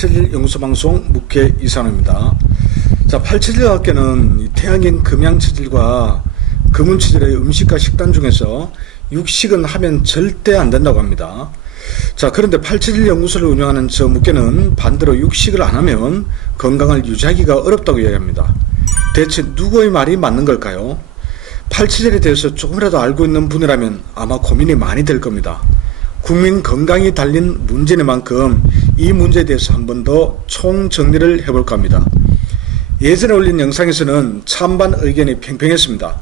877 연구소방송 묵회 이산호입니다. 자, 877학교는 태양인 금양체질과 금운체질의 음식과 식단 중에서 육식은 하면 절대 안 된다고 합니다. 자, 그런데 877 연구소를 운영하는 저 묵회는 반대로 육식을 안 하면 건강을 유지하기가 어렵다고 이야기합니다. 대체 누구의 말이 맞는 걸까요? 877에 대해서 조금이라도 알고 있는 분이라면 아마 고민이 많이 될 겁니다. 국민 건강이 달린 문제인 이 문제에 대해서 한 번 더 총정리를 해볼까 합니다. 예전에 올린 영상에서는 찬반 의견이 팽팽했습니다.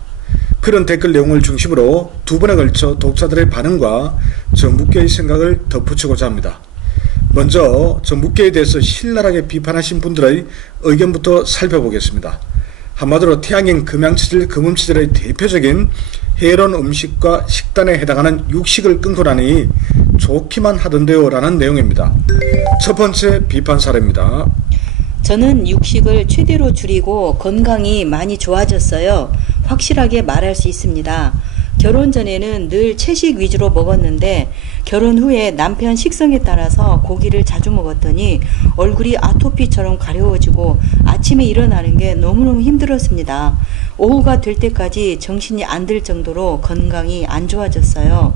그런 댓글 내용을 중심으로 두 번에 걸쳐 독자들의 반응과 저 묵회의 생각을 덧붙이고자 합니다. 먼저 저 묵회에 대해서 신랄하게 비판하신 분들의 의견부터 살펴보겠습니다. 한마디로 태양인 금양체질, 금음체질의 대표적인 해로운 음식과 식단에 해당하는 육식을 끊고 나니 좋기만 하던데요 라는 내용입니다. 첫 번째 비판 사례입니다. 저는 육식을 최대로 줄이고 건강이 많이 좋아졌어요. 확실하게 말할 수 있습니다. 결혼 전에는 늘 채식 위주로 먹었는데 결혼 후에 남편 식성에 따라서 고기를 자주 먹었더니 얼굴이 아토피처럼 가려워지고 아침에 일어나는 게 너무너무 힘들었습니다. 오후가 될 때까지 정신이 안 들 정도로 건강이 안 좋아졌어요.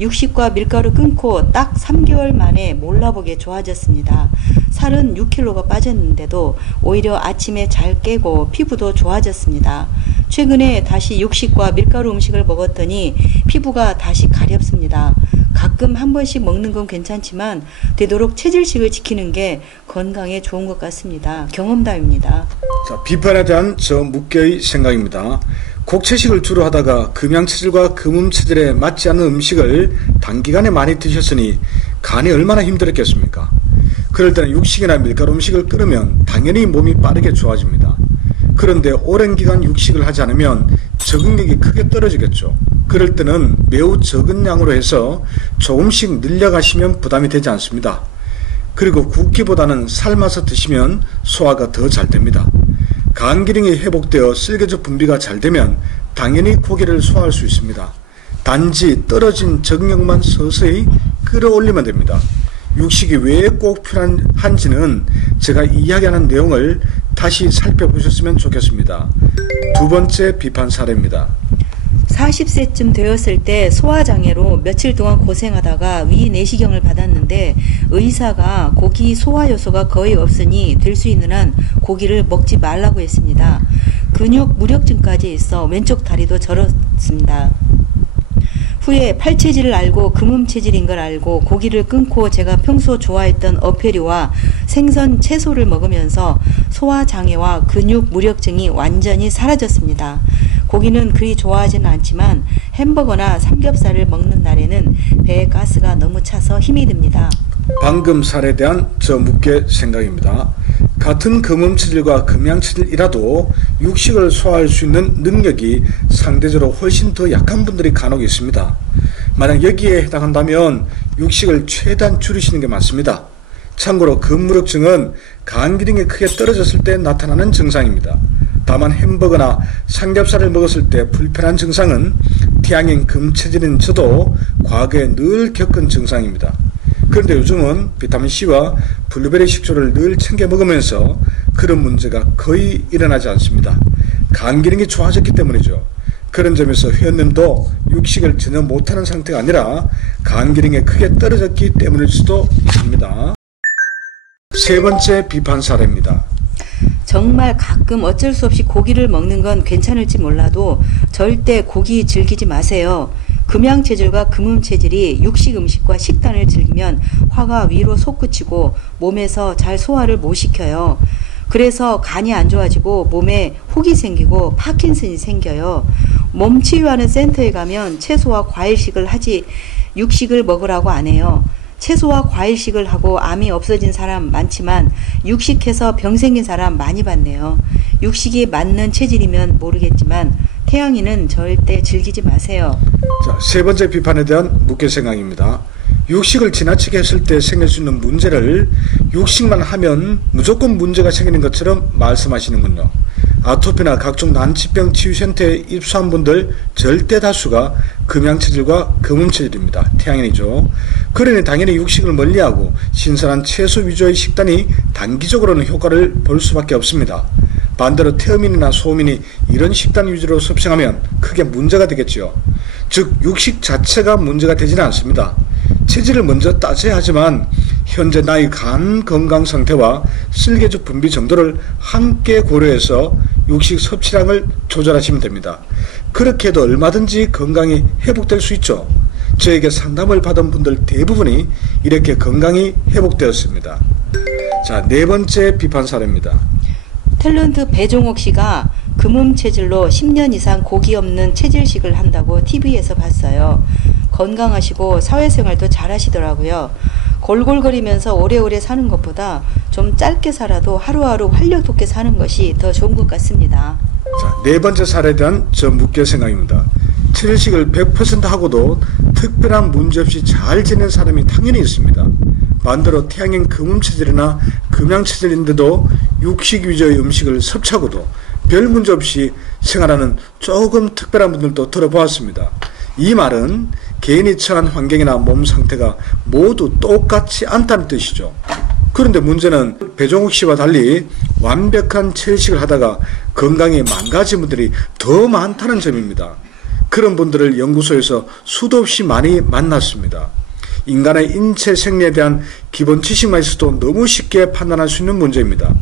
육식과 밀가루 끊고 딱 3개월 만에 몰라보게 좋아졌습니다. 살은 6kg가 빠졌는데도 오히려 아침에 잘 깨고 피부도 좋아졌습니다. 최근에 다시 육식과 밀가루 음식을 먹었더니 피부가 다시 가렵습니다. 가끔 한 번씩 먹는 건 괜찮지만 되도록 체질식을 지키는 게 건강에 좋은 것 같습니다. 경험담입니다. 자, 비판에 대한 저 묵회의 생각입니다. 곡채식을 주로 하다가 금양체질과 금음체질에 맞지 않는 음식을 단기간에 많이 드셨으니 간이 얼마나 힘들었겠습니까? 그럴 때는 육식이나 밀가루 음식을 끊으면 당연히 몸이 빠르게 좋아집니다. 그런데 오랜 기간 육식을 하지 않으면 적응력이 크게 떨어지겠죠. 그럴 때는 매우 적은 양으로 해서 조금씩 늘려가시면 부담이 되지 않습니다. 그리고 굽기보다는 삶아서 드시면 소화가 더 잘 됩니다. 간 기능이 회복되어 쓸개즙 분비가 잘 되면 당연히 고기를 소화할 수 있습니다. 단지 떨어진 적응력만 서서히 끌어올리면 됩니다. 육식이 왜 꼭 필요한지는 제가 이야기하는 내용을 다시 살펴보셨으면 좋겠습니다. 두 번째 비판 사례입니다. 40세쯤 되었을 때 소화장애로 며칠 동안 고생하다가 위 내시경을 받았는데 의사가 고기 소화 요소가 거의 없으니 될 수 있는 한 고기를 먹지 말라고 했습니다. 근육 무력증까지 있어 왼쪽 다리도 저렸습니다. 후에 팔체질을 알고 금음체질인 걸 알고 고기를 끊고 제가 평소 좋아했던 어패류와 생선, 채소를 먹으면서 소화장애와 근육 무력증이 완전히 사라졌습니다. 고기는 그리 좋아하지는 않지만 햄버거나 삼겹살을 먹는 날에는 배에 가스가 너무 차서 힘이 듭니다. 방금 사례에 대한 저 묵회 생각입니다. 같은 금음체질과 금양체질이라도 육식을 소화할 수 있는 능력이 상대적으로 훨씬 더 약한 분들이 간혹 있습니다. 만약 여기에 해당한다면 육식을 최대한 줄이시는 게 맞습니다. 참고로 근무력증은 간 기능이 크게 떨어졌을 때 나타나는 증상입니다. 다만 햄버거나 삼겹살을 먹었을 때 불편한 증상은 태양인 금체질인 저도 과거에 늘 겪은 증상입니다. 그런데 요즘은 비타민C와 블루베리 식초를 늘 챙겨 먹으면서 그런 문제가 거의 일어나지 않습니다. 간 기능이 좋아졌기 때문이죠. 그런 점에서 회원님도 육식을 전혀 못하는 상태가 아니라 간 기능이 크게 떨어졌기 때문일 수도 있습니다. 세 번째 비판 사례입니다. 정말 가끔 어쩔 수 없이 고기를 먹는 건 괜찮을지 몰라도 절대 고기 즐기지 마세요. 금양체질과 금음체질이 육식 음식과 식단을 즐기면 화가 위로 솟구치고 몸에서 잘 소화를 못 시켜요. 그래서 간이 안 좋아지고 몸에 혹이 생기고 파킨슨이 생겨요. 몸 치유하는 센터에 가면 채소와 과일식을 하지 육식을 먹으라고 안 해요. 채소와 과일식을 하고 암이 없어진 사람 많지만 육식해서 병 생긴 사람 많이 봤네요. 육식이 맞는 체질이면 모르겠지만 태양이는 절대 즐기지 마세요. 자, 세 번째 비판에 대한 묵회 생각입니다. 육식을 지나치게 했을 때 생길 수 있는 문제를 육식만 하면 무조건 문제가 생기는 것처럼 말씀하시는군요. 아토피나 각종 난치병 치유센터에 입소한 분들 절대 다수가 금양체질과 금음체질입니다. 태양인이죠. 그러니 당연히 육식을 멀리하고 신선한 채소 위주의 식단이 단기적으로는 효과를 볼 수밖에 없습니다. 반대로 태음인이나 소음인이 이런 식단 위주로 섭생하면 크게 문제가 되겠지요. 즉 육식 자체가 문제가 되지는 않습니다. 체질을 먼저 따져야 하지만 현재 나의 간 건강 상태와 쓸개주 분비 정도를 함께 고려해서 육식 섭취량을 조절하시면 됩니다. 그렇게 해도 얼마든지 건강이 회복될 수 있죠. 저에게 상담을 받은 분들 대부분이 이렇게 건강이 회복되었습니다. 자, 네 번째 비판 사례입니다. 탤런트 배종옥 씨가 금음 체질로 10년 이상 고기 없는 체질식을 한다고 TV에서 봤어요. 건강하시고 사회생활도 잘 하시더라고요. 골골거리면서 오래오래 사는 것보다 좀 짧게 살아도 하루하루 활력 돋게 사는 것이 더 좋은 것 같습니다. 자, 네 번째 사례에 대한 저 묻게 생각입니다. 체질식을 100% 하고도 특별한 문제 없이 잘 지낸 사람이 당연히 있습니다. 반대로 태양인 금음체질이나 금양체질인데도 육식 위주의 음식을 섭취하고도 별 문제 없이 생활하는 조금 특별한 분들도 들어보았습니다. 이 말은 개인이 처한 환경이나 몸 상태가 모두 똑같지 않다는 뜻이죠. 그런데 문제는 배종욱 씨와 달리 완벽한 채식을 하다가 건강이 망가진 분들이 더 많다는 점입니다. 그런 분들을 연구소에서 수도 없이 많이 만났습니다. 인간의 인체 생리에 대한 기본 지식만 있어도 너무 쉽게 판단할 수 있는 문제입니다.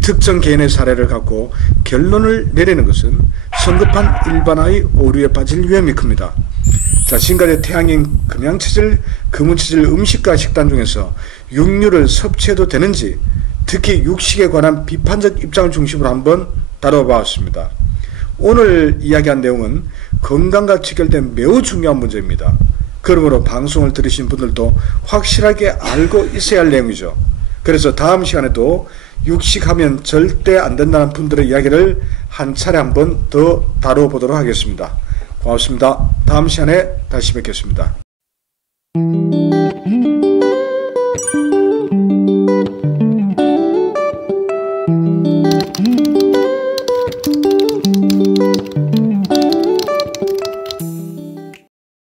특정 개인의 사례를 갖고 결론을 내리는 것은 성급한 일반화의 오류에 빠질 위험이 큽니다. 자, 지금까지 태양인 금양체질, 금운체질 음식과 식단 중에서 육류를 섭취해도 되는지, 특히 육식에 관한 비판적 입장을 중심으로 한번 다뤄보았습니다. 오늘 이야기한 내용은 건강과 직결된 매우 중요한 문제입니다. 그러므로 방송을 들으신 분들도 확실하게 알고 있어야 할 내용이죠. 그래서 다음 시간에도 육식하면 절대 안 된다는 분들의 이야기를 한 차례 한번 더 다뤄보도록 하겠습니다. 고맙습니다. 다음 시간에 다시 뵙겠습니다.